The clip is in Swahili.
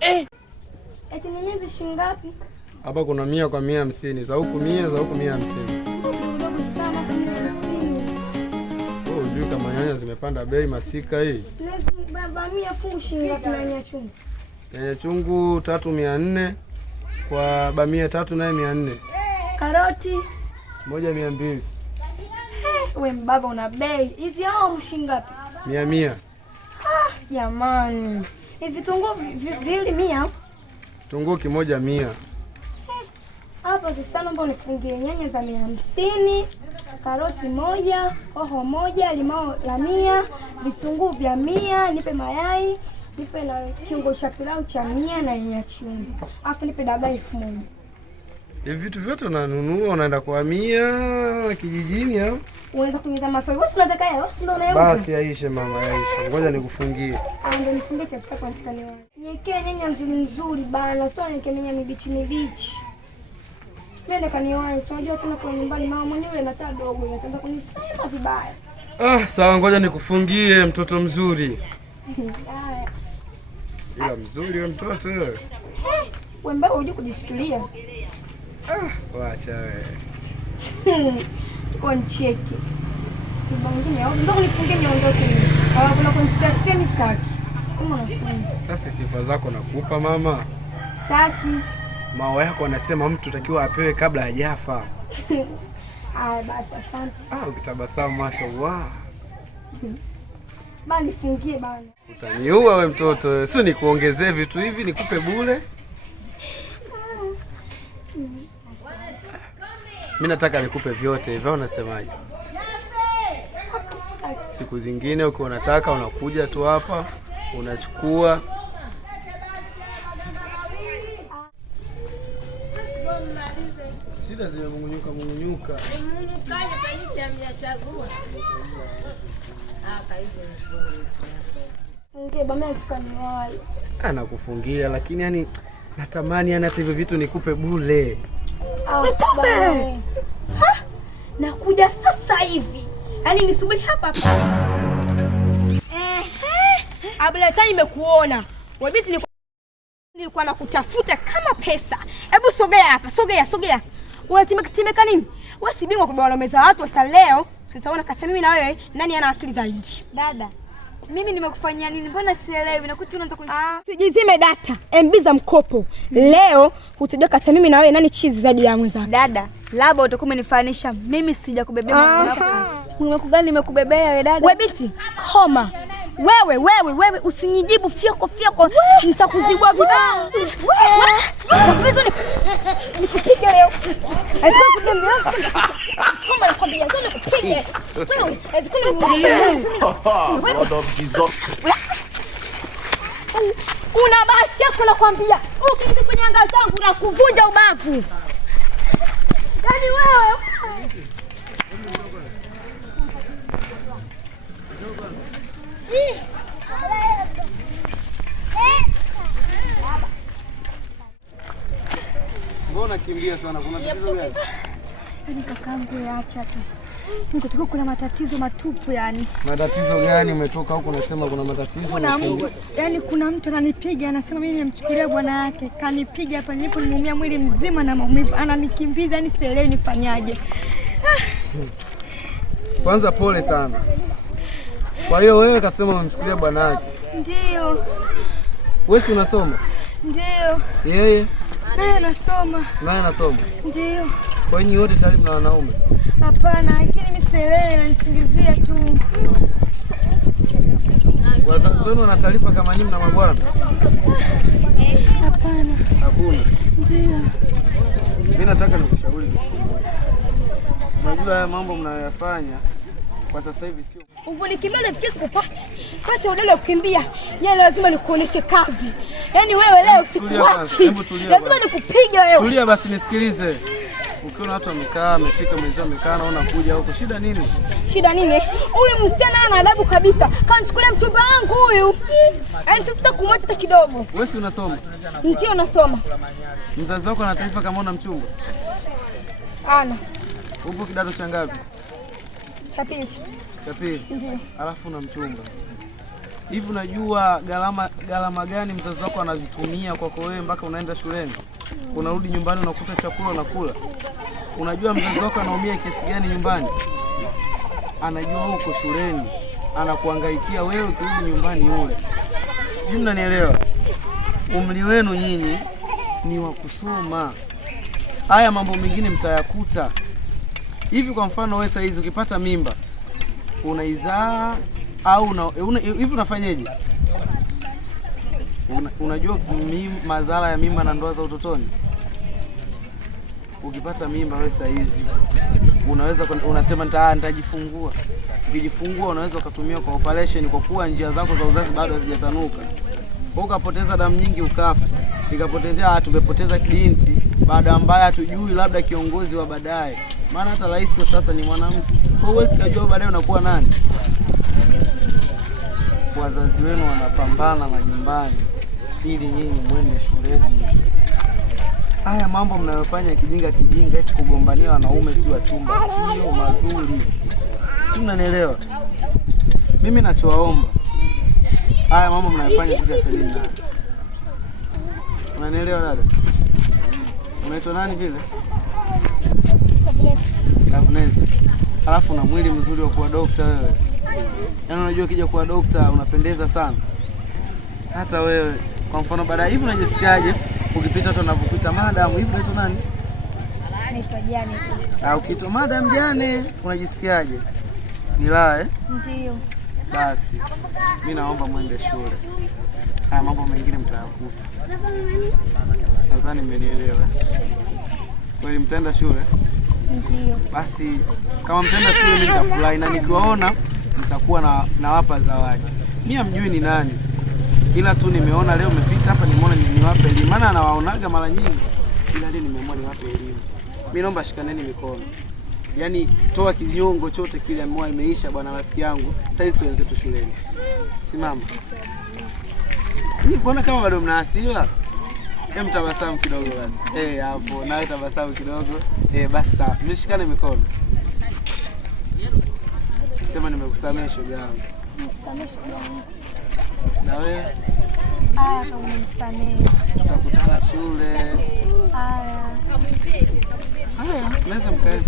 Eti nyanya shilingi ngapi? Hapa kuna 100 kwa 150. Za huku 100, za huku 150. Ndogo sana 150. Oh, unajua kama nyanya zimepanda bei masika hii. Baba 100 fungu shilingi ngapi na nyanya chungu? Nyanya chungu 3,400 kwa bamia 3 naye 400. Karoti 1,200. Wewe baba una bei. Hizi hao shilingi ngapi? 100. Jamani. Hivi vitunguu vile 100? Kitunguu kimoja 100. Hapo sasa naomba unifungie nyanya za 150, karoti 1, hoho 1, limao la 100, vitunguu vya 100, nipe mayai, nipe na kiungo cha pilau cha 100 na nyanya chungu. Alafu nipe dagaa 1000. Hivi vitu vyote unanunua unaenda kuhamia kijijini au? Unaweza kuniza maswali. Wewe unataka yeye, wewe ndio unayeuza. Basi yaishe mama, yaishe. Ngoja nikufungie. Ndio nifungie chapchap katika niwe. Niekee nyanya nzuri bana, sio niekee nyanya mibichi. Nenda kaniwahi, unajua tena kwa nyumbani mama mwenyewe yule anataa dogo, anataka kunisema vibaya. Sawa, ngoja nikufungie mtoto mzuri. Haya. Ila mzuri wewe mtoto wewe. Wewe mbona unajua kujishikilia? Wacha wewe. Kwa ncheki. Mbona au ndio nifungie niondoke. Kuna kunisikia sikia mistaki. Sasa sifa zako nakupa mama. Staki. Mao yako anasema mtu takiwa apewe kabla hajafa. Basi asante. Ukitabasamu mashallah. Bana nifungie bana. Utaniua we mtoto. Sio nikuongezee vitu hivi nikupe bure. Mimi nataka nikupe vyote hivyo, unasemaje? Siku zingine ukiwa unataka unakuja tu hapa, unachukua. Shida zimemungunyuka. Mungunyukaje sasa hivi amechagua. Bama tukaniwahi. Anakufungia lakini yani natamani hata hivyo vitu nikupe bure. Nakuja sasa hivi. Yaani nisubiri hapa. Abuleta nimekuona. Wabiti nilikuwa nakutafuta kama pesa. Hebu sogea hapa, sogea. Unatimeka nini? Wewe si bingwa kubeba wanaume watu sasa leo. Tutaona kasa mimi na wewe nani ana akili zaidi. Dada, mimi nimekufanyia nini? Mbona sielewi? Nakuti unaanza sijizime data. MB za mkopo. Leo utajua kata mimi na wewe nani chizi zaidi ya mwenzako. Dada, labda utakuwa umenifanisha. Mimi sijakubebea mambo yako. Mume gani nimekubebea wewe dada? Wewe biti, homa. Wewe usinijibu fyoko. Nitakuzibua vibaya. Wewe nikupige leo. Kama nakwambia nikupige. Una bahati yako nakwambia. Ukipita kwenye anga zangu na kuvunja ubavu. Yaani wewe. Mbona kimbia sana? Kuna tatizo gani? Ni kakaangu acha tu. Niko kuna matatizo matupu yani. Matatizo gani? Umetoka huko unasema kuna matatizo. Kuna mtu ananipiga anasema mimi nimemchukulia bwana yake. Kanipiga hapa nilipo nimeumia mwili mzima na maumivu. Ananikimbiza yani sielewi nifanyaje. Kwanza pole sana. Kwa hiyo wewe kasema umemchukulia bwana yake? Ndio. Wewe si unasoma? Ndio. Yeye? Naye anasoma. Naye anasoma? Ndio. Kwa hiyo wote tayari mna wanaume? Hapana, lakini mimi sielewi nanisingizia tu. Wazazi wenu wana taarifa kama nyinyi na mabwana? Hapana. Hakuna? Ndio. Mimi nataka nikushauri kitu kimoja. Unajua haya mambo mnayoyafanya kwa sasa hivi sio. Uvunikimbia nafikia sikupati. Basi udole kukimbia. Yeye lazima nikuoneshe kazi. Yaani wewe leo sikuachi. Lazima nikupige leo. Tulia basi nisikilize. Ukiona watu wamekaa, amefika mwezi amekaa naona kuja huko. Shida nini? Shida nini? Huyu msichana ana adabu kabisa. Kanichukulia mchumba wangu huyu. Yaani tuta kumwacha hata kidogo. Wewe si unasoma? Ndio nasoma. Mzazi wako ana taarifa kama una mchumba? Ana. Upo kidato cha ngapi? Cha pili. Cha pili? Ndio. Alafu una mchumba. Hivi unajua gharama gani mzazi wako anazitumia kwako wewe mpaka unaenda shuleni? Unarudi nyumbani unakuta chakula unakula. Unajua mzazi wako anaumia kiasi gani nyumbani? Anajua uko shuleni, anakuhangaikia wewe ukirudi nyumbani ule. Sijui mnanielewa? Umri wenu nyinyi ni wa kusoma. Haya mambo mengine mtayakuta. Hivi kwa mfano wewe saizi ukipata mimba, unaizaa au hivi unafanyaje? Unajua madhara ya mimba na ndoa za utotoni? Ukipata mimba wewe saizi unaweza unasema nitajifungua. Ukijifungua unaweza ukatumia kwa operation kwa kuwa njia zako za uzazi bado hazijatanuka. Ukapoteza damu nyingi ukafa. Ikapotezea tumepoteza binti baada ambaye hatujui labda kiongozi wa baadaye. Maana hata rais wa sasa ni mwanamke. Kwa hiyo huwezi kujua baadaye unakuwa nani. Wazazi wenu wanapambana na nyumbani ili nyinyi mwende shuleni. Haya mambo mnayofanya kijinga eti kugombania wanaume si wa chumba sio mazuri. Si unanielewa? Mimi nachowaomba, haya mambo mnayofanya sisi acheni nayo. Unanielewa dada? Unaitwa nani vile? Agnes. Alafu na mwili mzuri wa kuwa dokta wewe. Yaani unajua kija kuwa dokta unapendeza sana. Hata wewe kwa mfano baadaye hivi unajisikiaje ukipita watu wanapokuita madam hivi unaitwa nani? Naitwa Jane. Ukiitwa madam Jane unajisikiaje? Ni raha eh? Ndio. Basi mimi naomba mwende shule. Haya mambo mengine mtayakuta. Nadhani mmenielewa. Kweli mtaenda shule? Ndio. Basi kama mtaenda shule mimi nitafurahi na nikiwaona nitakuwa nawapa zawadi. Mimi hamjui ni nani. Ila tu nimeona leo umepita hapa nimeona niwape elimu. Maana nawaonaga mara nyingi. Ila leo nimeamua niwape elimu. Mimi naomba shikaneni mikono. Yaani toa kinyongo chote kile ambacho imeisha bwana rafiki yangu. Sasa hizi tuanze tu shuleni. Simama. Ni mbona kama bado mna hasira? Hem tabasamu kidogo basi. Hapo nawe tabasamu kidogo. Basi sawa. Mshikane mikono. Sema nimekusamehe shoga yangu. Nimekusamehe shoga yangu. Na wewe? Kama unisamehe. Tutakutana shule. Haya, naweza mkae.